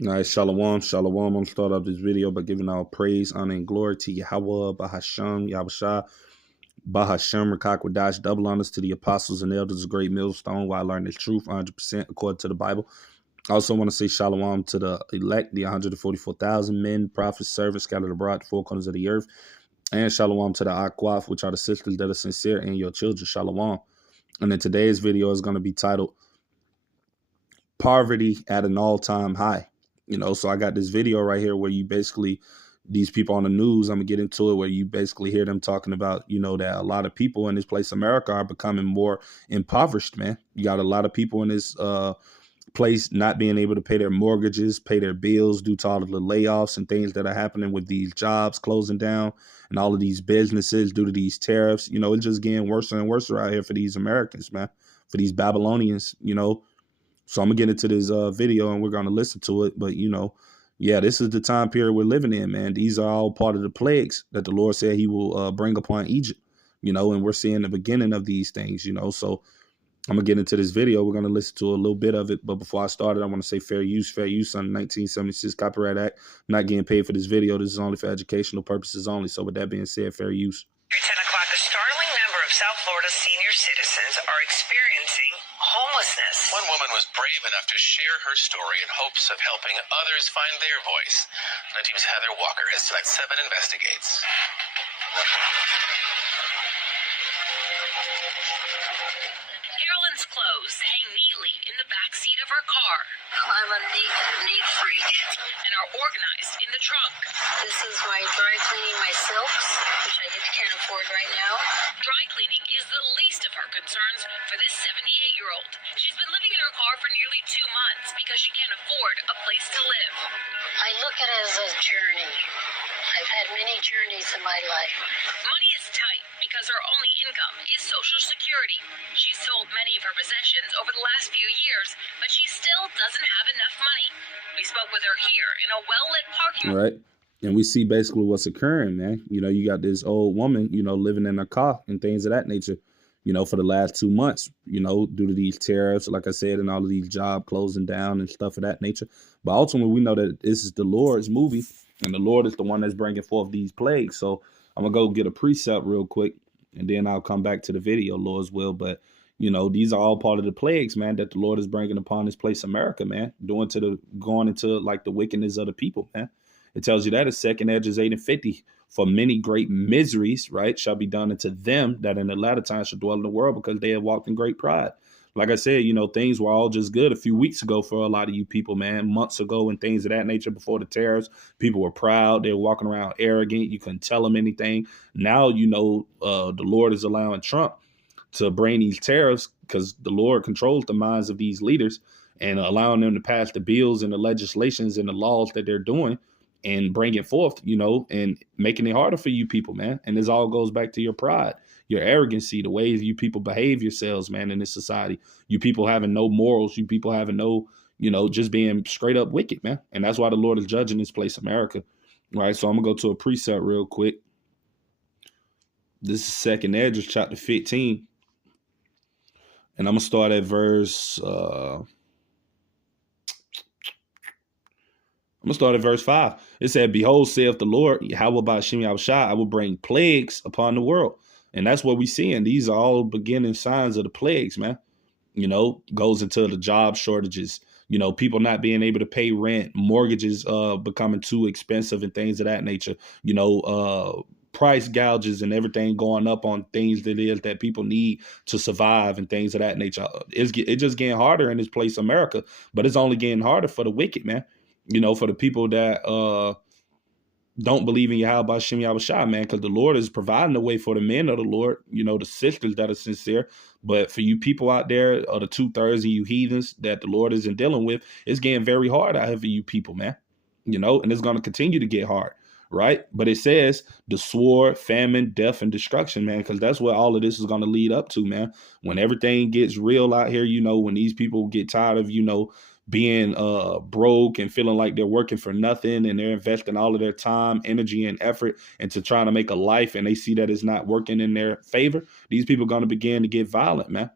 All right, shalom, shalom. I'm gonna start off this video by giving all praise, honor, and glory to Yahweh, Bahasham, Yahushua, Bahasham, Rakakwadash, double honors to the apostles and elders of Great Millstone, while I learn the truth 100% according to the Bible. I also want to say shalom to the elect, the 144,000 men, prophets, servants scattered abroad, the four corners of the earth, and shalom to the Akwaf, which are the sisters that are sincere, and your children, shalom. And then today's video is going to be titled Poverty at an All-Time High. So I got this video right here where you basically, these people on the news, I'm gonna get into it, where you basically hear them talking about, that a lot of people in this place, America, are becoming more impoverished, man. You got a lot of people in this place not being able to pay their mortgages, pay their bills due to all of the layoffs and things that are happening with these jobs closing down and all of these businesses due to these tariffs. It's just getting worse and worse out here for these Americans, man, for these Babylonians. So I'm gonna get into this video and we're gonna listen to it. But yeah, this is the time period we're living in, man. These are all part of the plagues that the Lord said He will bring upon Egypt. And we're seeing the beginning of these things. So I'm gonna get into this video. We're gonna listen to a little bit of it. But before I start it, I want to say fair use under 1976 Copyright Act. I'm not getting paid for this video. This is only for educational purposes only. So with that being said, fair use. 10 o'clock, a startling number of South Florida senior citizens are experiencing homelessness. One woman was brave enough to share her story in hopes of helping others find their voice. 19's Heather Walker as Tonight 7 investigates. Carolyn's clothes hang neatly in the back seat of her car. I'm a neat freak. And are organized in the trunk. This is my dry cleaning my silks, which I can't afford right now. Dry cleaning is the least of her concerns for this 78-year-old. She's been living in her car for nearly 2 months because she can't afford a place to live. I look at it as a journey. I've had many journeys in my life. Money is tight because her only income is Social Security. She's sold many of her possessions over the last few years, but she still doesn't have enough money. We spoke with her here in a well-lit parking lot. Right. And we see basically what's occurring, man. You got this old woman, living in a car and things of that nature, for the last 2 months, due to these tariffs, like I said, and all of these jobs closing down and stuff of that nature. But ultimately, we know that this is the Lord's movie, and the Lord is the one that's bringing forth these plagues. So I'm going to go get a precept real quick, and then I'll come back to the video, Lord's will. But, these are all part of the plagues, man, that the Lord is bringing upon this place, America, man, going into like the wickedness of the people, man. It tells you that in 2nd Esdras 8 and 50. For many great miseries, right, shall be done unto them that in the latter time shall dwell in the world, because they have walked in great pride. Like I said, things were all just good a few weeks ago for a lot of you people, man, months ago and things of that nature before the tariffs. People were proud. They were walking around arrogant. You couldn't tell them anything. Now, the Lord is allowing Trump to bring these tariffs because the Lord controls the minds of these leaders and allowing them to pass the bills and the legislations and the laws that they're doing and bring it forth, and making it harder for you people, man. And this all goes back to your pride, your arrogancy, the ways you people behave yourselves, man, in this society. You people having no morals, you people having no, just being straight up wicked, man. And that's why the Lord is judging this place, America. Right. So I'm gonna go to a precept real quick. This is 2nd Esdras chapter 15. And I'm gonna start at verse I'm going to start at verse 5. It said, behold, saith the Lord, Yahweh Ba'ashem Yahushua, I will bring plagues upon the world. And that's what we seeing. These are all beginning signs of the plagues, man. Goes into the job shortages, people not being able to pay rent, mortgages becoming too expensive and things of that nature, price gouges and everything going up on things that people need to survive and things of that nature. It's just getting harder in this place, America, but it's only getting harder for the wicked, man. For the people that don't believe in Yahweh Ba'ashem Yahushua, man, because the Lord is providing a way for the men of the Lord, the sisters that are sincere. But for you people out there, or the 2/3 of you heathens that the Lord isn't dealing with, it's getting very hard out here for you people, man. And it's going to continue to get hard, right? But it says the sword, famine, death, and destruction, man, because that's what all of this is going to lead up to, man. When everything gets real out here, when these people get tired of, being broke and feeling like they're working for nothing, and they're investing all of their time, energy, and effort into trying to make a life, and they see that it's not working in their favor, these people are going to begin to get violent, man.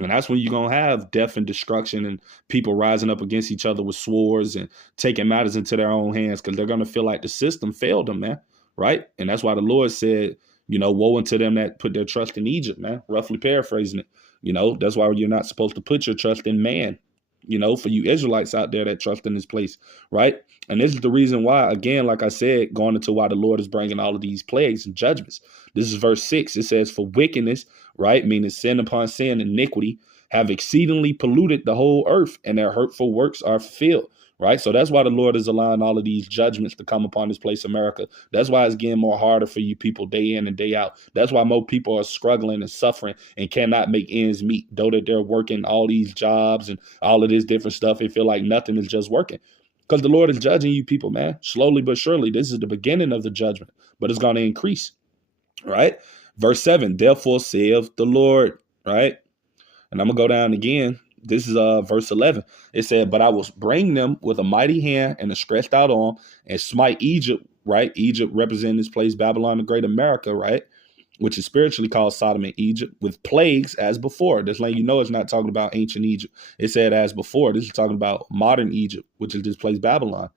And that's when you're going to have death and destruction and people rising up against each other with swords and taking matters into their own hands because they're going to feel like the system failed them, man. Right? And that's why the Lord said, woe unto them that put their trust in Egypt, man. Roughly paraphrasing it. That's why you're not supposed to put your trust in man, for you Israelites out there that trust in this place, right? And this is the reason why, again, like I said, going into why the Lord is bringing all of these plagues and judgments. This is verse 6. It says, for wickedness, right, meaning sin upon sin, iniquity, have exceedingly polluted the whole earth, and their hurtful works are fulfilled. Right. So that's why the Lord is allowing all of these judgments to come upon this place, America. That's why it's getting more harder for you people day in and day out. That's why more people are struggling and suffering and cannot make ends meet, though that they're working all these jobs and all of this different stuff. They feel like nothing is just working because the Lord is judging you people, man, slowly but surely. This is the beginning of the judgment, but it's going to increase. Right. Verse 7, therefore saith the Lord. Right. And I'm going to go down again. This is verse 11. It said, but I will bring them with a mighty hand and a stretched out arm and smite Egypt, right? Egypt representing this place, Babylon, the great America, right? Which is spiritually called Sodom and Egypt, with plagues as before. This letting it's not talking about ancient Egypt. It said as before. This is talking about modern Egypt, which is this place, Babylon,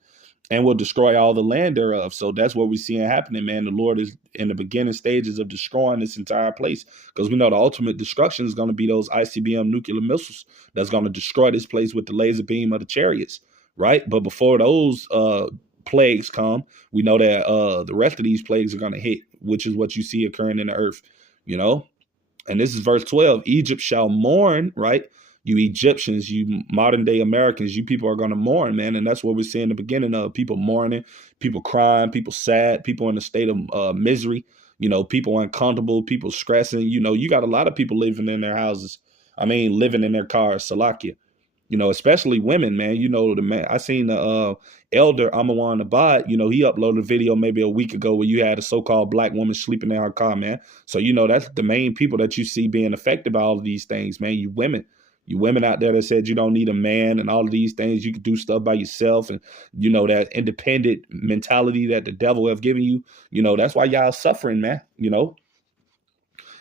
and will destroy all the land thereof. So that's what we're seeing happening, man. The Lord is in the beginning stages of destroying this entire place because we know the ultimate destruction is going to be those ICBM nuclear missiles that's going to destroy this place with the laser beam of the chariots, right? But before those plagues come, we know that the rest of these plagues are going to hit, which is what you see occurring in the earth, And this is verse 12. Egypt shall mourn, right? You Egyptians, you modern day Americans, you people are going to mourn, man. And that's what we're seeing the beginning of people mourning, people crying, people sad, people in a state of misery, people uncomfortable, people stressing. You got a lot of people living in their houses. Living in their cars, Salakia, especially women, man. The man I seen the elder Amawan Abad, he uploaded a video maybe a week ago where you had a so-called black woman sleeping in her car, man. So, that's the main people that you see being affected by all of these things, man. You women out there that said you don't need a man and all of these things. You can do stuff by yourself. And, that independent mentality that the devil have given you, that's why y'all suffering, man,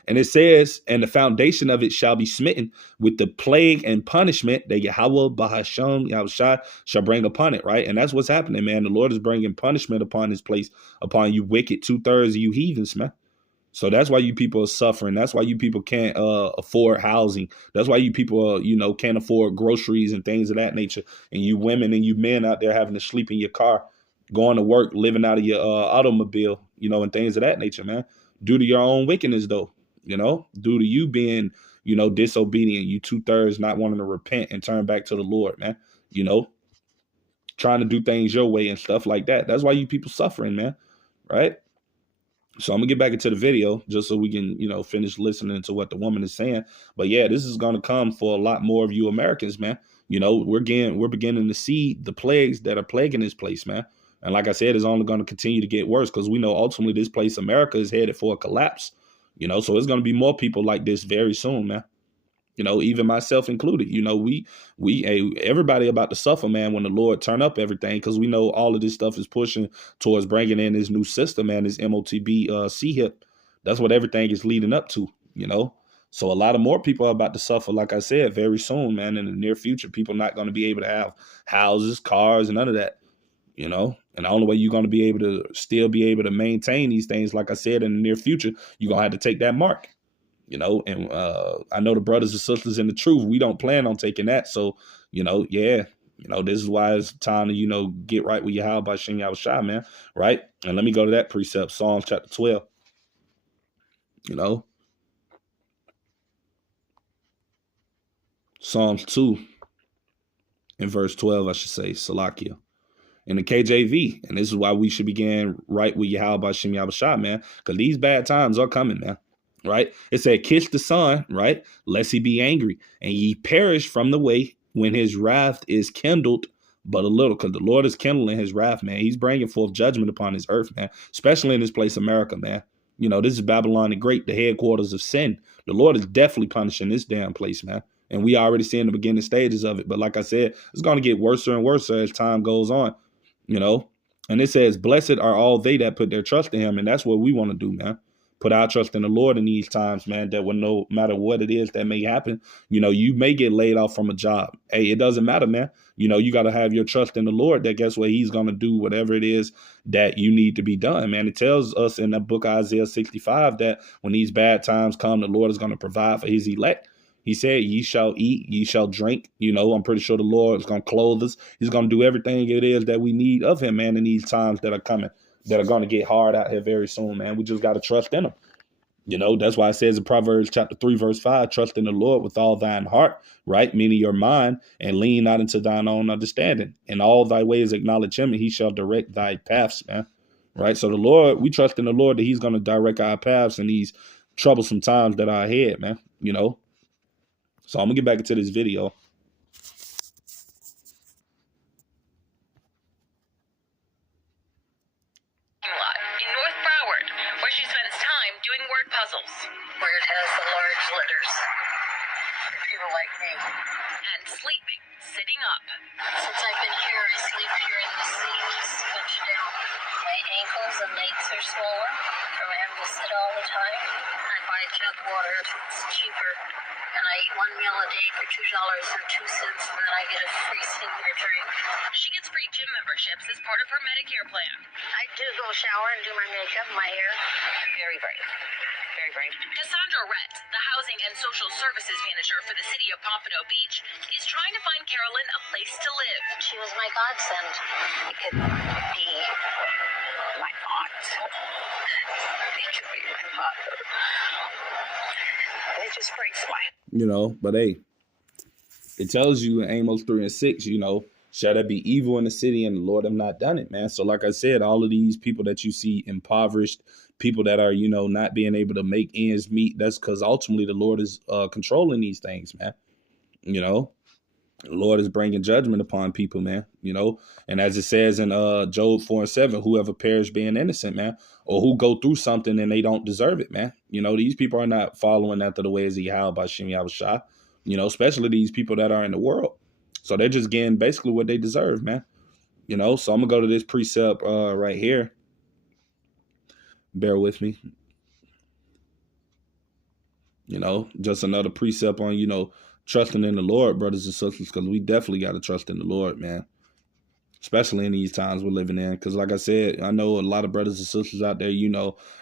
And it says, and the foundation of it shall be smitten with the plague and punishment that Yahweh Bahasham Yahushua shall bring upon it, right? And that's what's happening, man. The Lord is bringing punishment upon this place, upon you wicked 2/3 of you heathens, man. So that's why you people are suffering. That's why you people can't afford housing. That's why you people, can't afford groceries and things of that nature. And you women and you men out there having to sleep in your car, going to work, living out of your automobile, and things of that nature, man. Due to your own wickedness, though, due to you being, disobedient, you 2/3 not wanting to repent and turn back to the Lord, man, trying to do things your way and stuff like that. That's why you people suffering, man. Right. So I'm gonna get back into the video just so we can, finish listening to what the woman is saying. But yeah, this is gonna come for a lot more of you Americans, man. We're beginning to see the plagues that are plaguing this place, man. And like I said, it's only gonna continue to get worse because we know ultimately this place, America, is headed for a collapse. So it's gonna be more people like this very soon, man. Even myself included. Everybody about to suffer, man, when the Lord turn up everything, because we know all of this stuff is pushing towards bringing in this new system, man, this MOTB CHIP. That's what everything is leading up to, So a lot of more people are about to suffer, like I said, very soon, man. In the near future, people not going to be able to have houses, cars, and none of that, And the only way you're going to be able to still be able to maintain these things, like I said, in the near future, you're going to have to take that mark. And I know the brothers and sisters in the truth, we don't plan on taking that. So, this is why it's time to, get right with Yahweh by Shem Yahushua, man. Right. And let me go to that precept, Psalms chapter 12. Psalms 2 in verse 12, I should say, Salakia. In the KJV. And this is why we should begin right with Yahweh by Shem Yahushua, man. Because these bad times are coming, man. Right? It said, kiss the son, right? Lest he be angry, and ye perish from the way when his wrath is kindled but a little, because the Lord is kindling his wrath, man. He's bringing forth judgment upon his earth, man, especially in this place, America, man. This is Babylon the Great, the headquarters of sin. The Lord is definitely punishing this damn place, man. And we already seeing the beginning stages of it. But like I said, it's going to get worse and worse as time goes on, And it says, blessed are all they that put their trust in him. And that's what we want to do, man. put our trust in the Lord in these times, man, that when no matter what it is that may happen, you may get laid off from a job. Hey, it doesn't matter, man. You got to have your trust in the Lord that guess what? He's going to do whatever it is that you need to be done, man. It tells us in the book of Isaiah 65 that when these bad times come, the Lord is going to provide for his elect. He said, ye shall eat, ye shall drink. I'm pretty sure the Lord is going to clothe us. He's going to do everything it is that we need of him, man, in these times that are coming, that are going to get hard out here very soon, man. We just got to trust in him. That's why it says in Proverbs chapter 3, verse 5, trust in the Lord with all thine heart, right? Meaning your mind, and lean not into thine own understanding. In all thy ways acknowledge him, and he shall direct thy paths, man. Right? So the Lord, we trust in the Lord that he's going to direct our paths in these troublesome times that are ahead, man. So I'm going to get back into this video. Lot in North Broward, where she spends time doing word puzzles Where it has the large letters. For people like me. and sleeping, sitting up. Since I've been here, I sleep here in the seat, just scooch down. My ankles and legs are swollen from having to sit all the time. I buy jug water if it's cheaper. And I eat one meal a day for $2.02, and then I get a free senior drink. She gets free gym memberships as part of her Medicare plan. I do go shower and do my makeup, my hair. Very brave. Very brave. Cassandra Rett, the Housing and Social Services Manager for the city of Pompano Beach, is trying to find Carolyn a place to live. She was my godsend. It could be my aunt. It could be my mother. It just breaks my But hey, it tells you in Amos 3 and 6, shall there be evil in the city and the Lord have not done it, man. So like I said, all of these people that you see impoverished, people that are, not being able to make ends meet, that's because ultimately the Lord is controlling these things, man. The Lord is bringing judgment upon people, man, and as it says in Job 4 and 7, whoever perish being innocent, man, or who go through something and they don't deserve it, man. These people are not following after the ways of Yahweh by Shem Yahushua, especially these people that are in the world. So they're just getting basically what they deserve, man. So I'm going to go to this precept right here. Bear with me. Just another precept on, trusting in the Lord, brothers and sisters, because we definitely got to trust in the Lord, man. Especially in these times we're living in. Because like I said, I know a lot of brothers and sisters out there,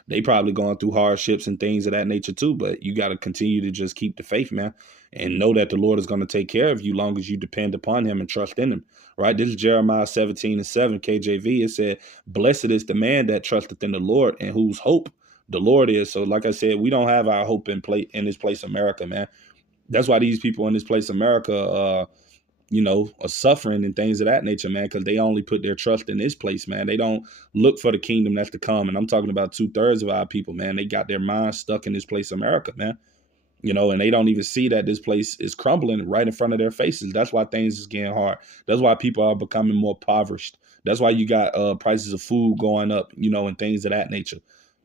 they probably going through hardships and things of that nature too. But you got to continue to just keep the faith, man. And know that the Lord is going to take care of you long as you depend upon him and trust in him. Right? This is Jeremiah 17 and 7, KJV. It said, blessed is the man that trusteth in the Lord and whose hope the Lord is. So like I said, we don't have our hope in this place America, man. That's why these people in this place America, are suffering and things of that nature, man, because they only put their trust in this place, man. They don't look for the kingdom that's to come. And I'm talking about 2/3 of our people, man. They got their minds stuck in this place America, man. And they don't even see that this place is crumbling right in front of their faces. That's why things is getting hard. That's why people are becoming more impoverished. That's why you got prices of food going up, and things of that nature.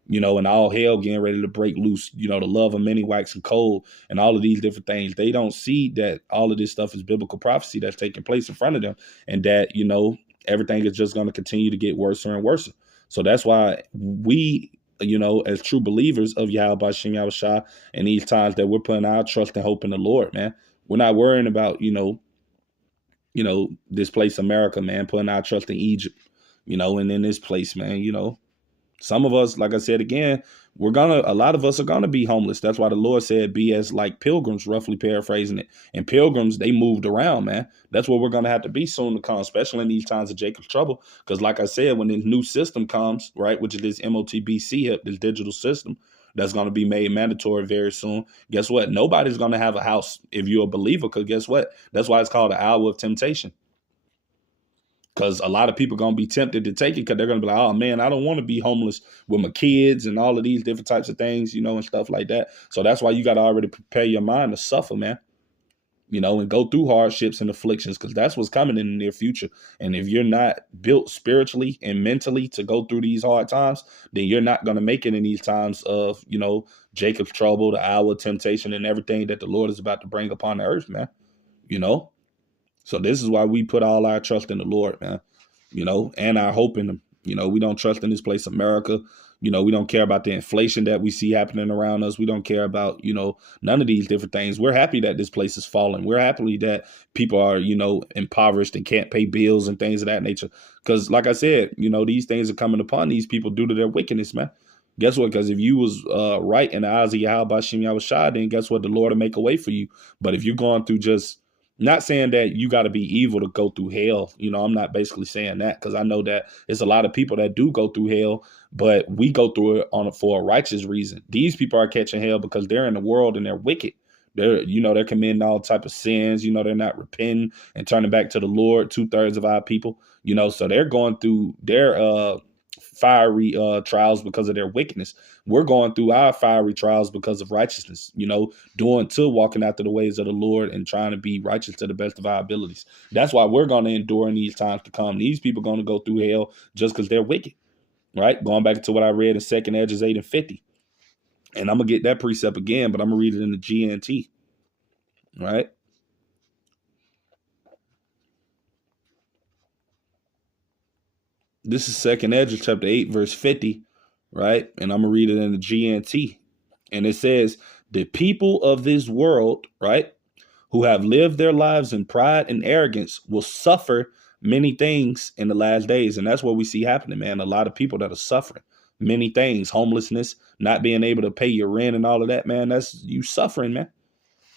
And all hell getting ready to break loose, the love of many waxing cold and all of these different things. They don't see that all of this stuff is biblical prophecy that's taking place in front of them, and that, everything is just going to continue to get worse and worse. So that's why we, as true believers of Yahweh Bashem Yahushua in these times, that we're putting our trust and hope in the Lord, man. We're not worrying about, this place America, man, putting our trust in Egypt, and in this place, man, Some of us, like I said again, a lot of us are gonna be homeless. That's why the Lord said, be as like pilgrims, roughly paraphrasing it. And pilgrims, they moved around, man. That's what we're gonna have to be soon to come, especially in these times of Jacob's trouble. Because like I said, when this new system comes, right, which is this MOTBC, this digital system, that's gonna be made mandatory very soon. Guess what? Nobody's gonna have a house if you're a believer, because guess what? That's why it's called the hour of temptation. Because a lot of people are going to be tempted to take it because they're going to be like, oh, man, I don't want to be homeless with my kids and all of these different types of things, and stuff like that. So that's why you got to already prepare your mind to suffer, man, and go through hardships and afflictions, because that's what's coming in the near future. And if you're not built spiritually and mentally to go through these hard times, then you're not going to make it in these times of, Jacob's trouble, the hour of temptation, and everything that the Lord is about to bring upon the earth, man, So this is why we put all our trust in the Lord, man, and our hope in him. We don't trust in this place, America. You know, we don't care about the inflation that we see happening around us. We don't care about, you know, none of these different things. We're happy that this place is falling. We're happy that people are, you know, impoverished and can't pay bills and things of that nature. Because like I said, you know, these things are coming upon these people due to their wickedness, man. Guess what? Because if you was right in the eyes of Yahweh Shem Yahushua, then guess what? The Lord will make a way for you. But if you're going through just, not saying that you got to be evil to go through hell. You know, I'm not basically saying that, because I know that there's a lot of people that do go through hell, but we go through it for a righteous reason. These people are catching hell because they're in the world and they're wicked. They're, you know, they're committing all type of sins. You know, they're not repenting and turning back to the Lord. 2/3 of our people, you know, so they're going through their fiery trials because of their wickedness. We're going through our fiery trials because of righteousness, you know, walking after the ways of the Lord and trying to be righteous to the best of our abilities. That's why we're going to endure in these times to come. These people are going to go through hell just because they're wicked, right? Going back to what I read in 2nd Edges 8 and 50. And I'm going to get that precept again, but I'm going to read it in the GNT, right? This is 2nd Edges chapter 8, verse 50, right? And I'm going to read it in the GNT. And it says, the people of this world, right, who have lived their lives in pride and arrogance will suffer many things in the last days. And that's what we see happening, man. A lot of people that are suffering many things, homelessness, not being able to pay your rent and all of that, man. That's you suffering, man.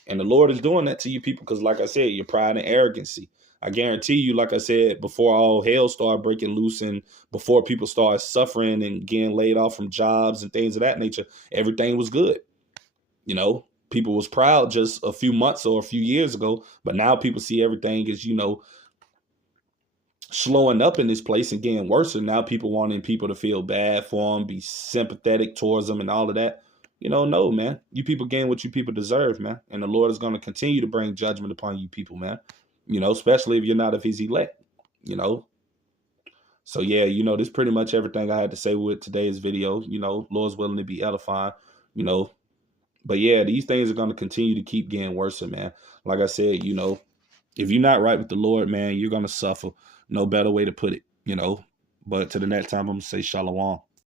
And the Lord is doing that to you people because, like I said, your pride and arrogancy. I guarantee you, like I said, before all hell started breaking loose and before people started suffering and getting laid off from jobs and things of that nature, everything was good. You know, people was proud just a few months or a few years ago, but now people see everything is, you know, slowing up in this place and getting worse. And now people wanting people to feel bad for them, be sympathetic towards them and all of that. You know, no, man. You people getting what you people deserve, man. And the Lord is going to continue to bring judgment upon you people, man. You know, especially if you're not of his elect, you know. So, yeah, you know, this is pretty much everything I had to say with today's video. You know, Lord's willing to be edifying, you know. But, yeah, these things are going to continue to keep getting worse, man. Like I said, you know, if you're not right with the Lord, man, you're going to suffer. No better way to put it, you know. But to the next time, I'm going to say shalom.